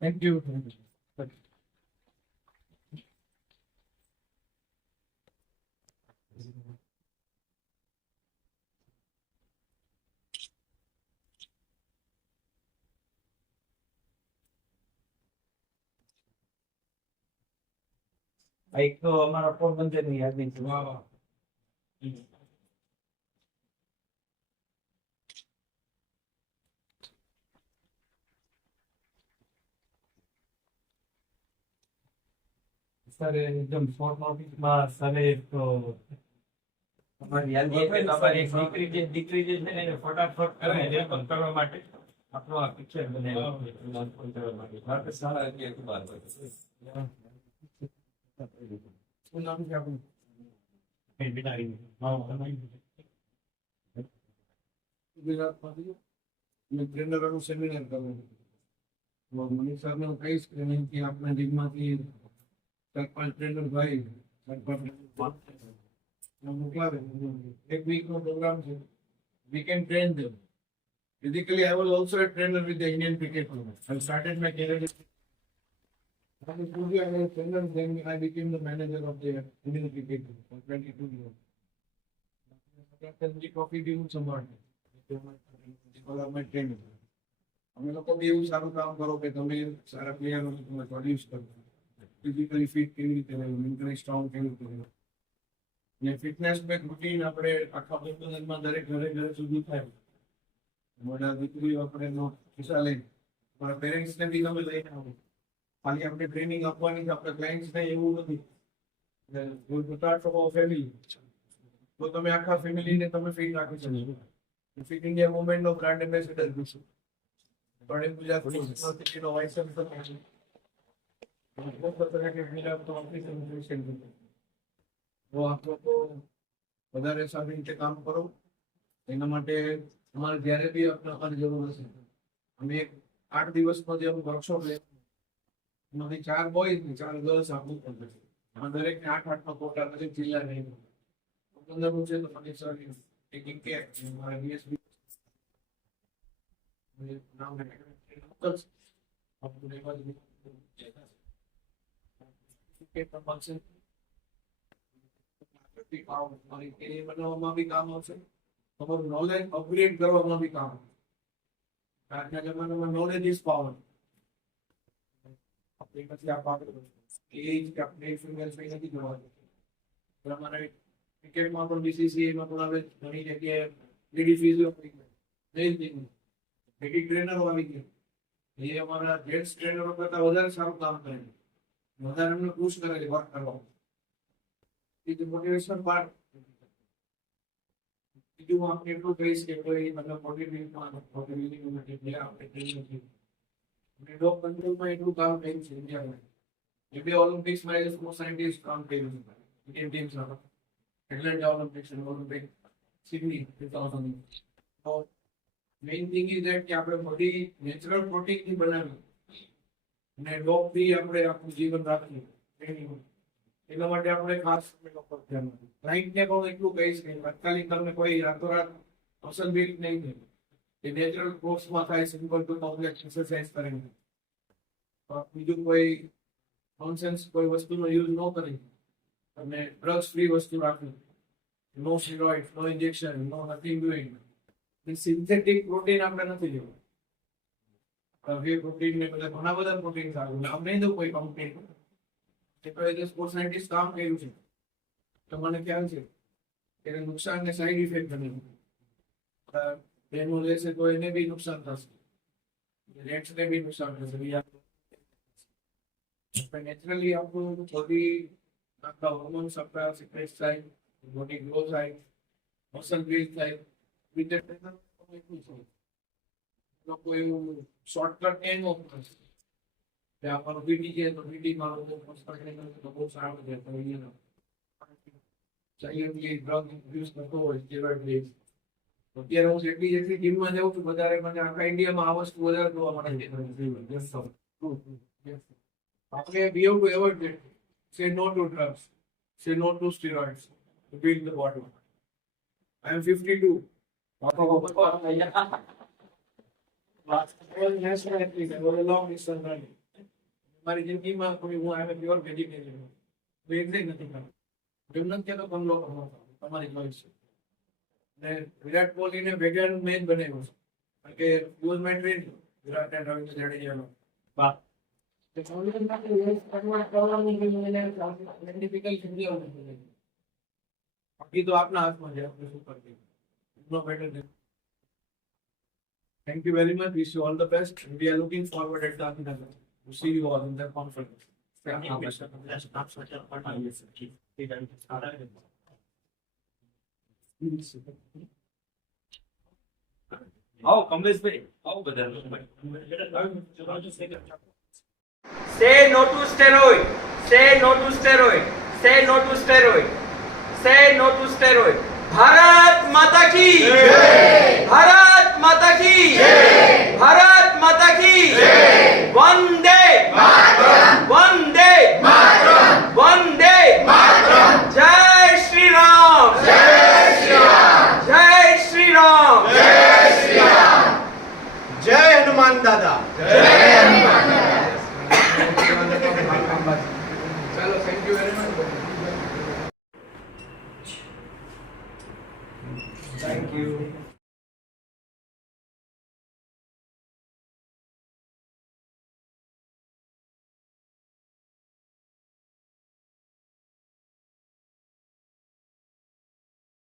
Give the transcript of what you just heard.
Thank you. એક તો અમારા પોરબંદર ની યાદી છે. વાહ વાહ. સર એકદમ શોર્ટ નોટિસમાં સરે તો તમારી યાદી એટલે તમારી એક દીકરી જે છે ને એને ફટાફટ કરે રેકોર્ડ કરવા માટે આપણો આ પિક્ચર બનાવ્યો સારા એટલે બાર શું નામ છે આપણું ગુજરાતમાંથી મેં ટ્રેનરોનું સેમિનાર કર્યું. મનીષ સરને હું કહીશ કે અહીંથી આપણા જીમમાંથી સરપંચ ટ્રેનર ભાઈ મોકલાવે. એક વીકનો પ્રોગ્રામ છે. We can train them. Physically, I was also a trainer with the Indian cricket team. I started my career. After 2 years, I was a trainer. Then I became the manager of the Indian cricket team for 22 years. Coffee भी સંભાળે. My trainer. અમે લોકો બી એવું સારું કામ કરો કે તમે સારા પ્લેયરો તમે પ્રોડ્યુસ કરો. ફિઝિકલી ફિટ કેવી રીતે રહેવું, મેન્ટલી સ્ટ્રોંગ કેવી રીતે રહેવું. ને ફિટનેસ બેક રૂટીન આપણે આખા પોરબંદરમાં દરેક ઘરે સુધી થાય. મોટા દીકરીઓ આપણે એનો હિસ્સા લઈને મારા પેરેન્ટ્સને બી તમે લઈને આવો. ખાલી આપણે ટ્રેનિંગ આપવાની છે આપણે ક્લાયન્ટ્સને એવું નથી. ફેમિલી તો તમે આખા ફેમિલીને તમે ફિટ રાખી શકો. ફિટ ઇન્ડિયા મુવમેન્ટનો બ્રાન્ડ એમ્બેસેડર છું. પણ ગુજરાત યુનિવર્સિટીનો વાઇસ ચાન્સલર છું. વધારે સારી રીતે કામ કરો. એના માટે તમારે જયારે બી આપવાની જરૂર હશે અમે 8 દિવસનો જે વર્કશોપ લે એમાંથી 4 બોયઝ ને 4 ગર્લ્સ આપવું પડે. એમાં દરેકને 8 નો કોટા દરેક જિલ્લા નહીં 15 છે તો મને સર ટેકિંગ કેર મારા બીએસબી નામ બનાવવામાં બી કામ આવશે. તમારું નોલેજ અપગ્રેડ કરવામાં બી કામ. આજના જમાનામાં નોલેજ ઇઝ પાવર. આપણે પછી આ પાવર એજ કે આપણે ફિંગર્સ પે નથી જોવાનું. તમારે ક્રિકેટમાં પણ બીસીસીઆઈમાં પણ હવે ઘણી જગ્યાએ લેડી ફિઝિયો આવી ગઈ, લેડી ટ્રેનરો આવી ગયા. એ અમારા જેન્ટ્સ ટ્રેનરો કરતા વધારે સારું કામ કરે છે. વધારે એમને પુશ કરે છે વર્ક કરવા. બીજું મોટિવેશન પાર્ટ. બીજું હું આપણે એટલું કહીશ કે કોઈ મતલબ મોટિવેશનમાં આપણે ડોગ કંટ્રોલમાં એટલું કામ કર્યું છે ઇન્ડિયામાં. એ બે ઓલિમ્પિક્સમાં એઝ સ્પોર્ટ સાયન્ટિસ્ટ કામ કર્યું છે ઇન્ડિયન ટીમ સાથે. એટલેન્ટા ઓલિમ્પિક્સ અને ઓલિમ્પિક સિડની 2000. તો મેઇન થિંગ ઇઝ ધેટ કે આપણે બોડી નેચરલ પ્રોટીનથી બનાવી અને ડોગ બી આપણે આપણું જીવન રાખીએ એના માટે આપણે ખાસ ક્લાયન્ટને પણ એટલું કહીશ કે તાત્કાલિક તમને કોઈ રાતોરાત મસલ બિલ્ડ નહીં થાય. એ નેચરલ કોર્સમાં થાય. સિમ્પલ ટુ કોમ્પ્લેક્સ એક્સરસાઇઝ કરીને બીજું કોઈ નોનસેન્સ કોઈ વસ્તુનો યુઝ ન કરી અને ડ્રગ્સ ફ્રી વસ્તુ રાખવી. નો સ્ટીરોઇડ, નો ઇન્જેક્શન, નો નથિંગ ડુઇંગ. સિન્થેટિક પ્રોટીન આપણે નથી લેવું. પ્રોટીન ને બધા ઘણા બધા પ્રોટીન સારું આમ નહીં દઉં કોઈ કંપની સ્પોર્ટ સાયન્ટિસ્ટ કામ કર્યું છે તો મને ખ્યાલ છે એને નુકસાન ને સાઈડ ઇફેક્ટ બને. એનું લેશે તો એને બી નુકસાન થશે, રેટ્સને બી નુકસાન થશે. નેચરલી આપણું બોડી આખા હોર્મોન્સ આપણા સિક્રેટ થાય, બોડી ગ્રો થાય, મસલ બિલ્ડ થાય. લોકો એવું શોર્ટકટ એમ થશે કે આપણું પીટી છે તો પીટીમાં બહુ સારું છે. તો સાયન્ટિફિકલી ડ્રગ યુઝ કરતો હોય સ્ટેરોઇડ લે. અત્યારે હું જેટલી જીમમાં જાઉં છું વધારે મને આખા ઇન્ડિયામાં આ વસ્તુ વધારે જોવા મળે છે. આપણે we have to avoid that. Say no to drugs. Say no to steroids to build the body. I am 52. National athlete. I was a long distance running. મારી જિંદગીમાં કોઈ હું આમ પ્યોર વેજીટેરિયન હું એક નથી કરતો એમ નથી કહેતો બંગલો કરો તમારી ચોઈસ છે ને વિરાટ કોહલીને વેગન મેચ બનાવ્યો છે કારણ કે use my train Virat and Ravindra જાડેજાનો વાહ. બાકી તો આપના હાથમાં છે આપણે શું કરીએ no better Thank you very much. Wish you all the best. We are looking forward at Gandhinagar to see you all in the conference. Thank you. આવો કમલેશભાઈ, આવો બધા. Say no to steroid. Say no to steroid. Say no to steroid. Say no to steroid. Bharat माता की जय. भारत माता की जय. भारत माता की जय. वंदे मातरम. वंदे मातरम. वंदे मातरम. जय श्री राम. जय श्री राम. जय श्री राम. जय श्री राम. जय हनुमान दादा. जय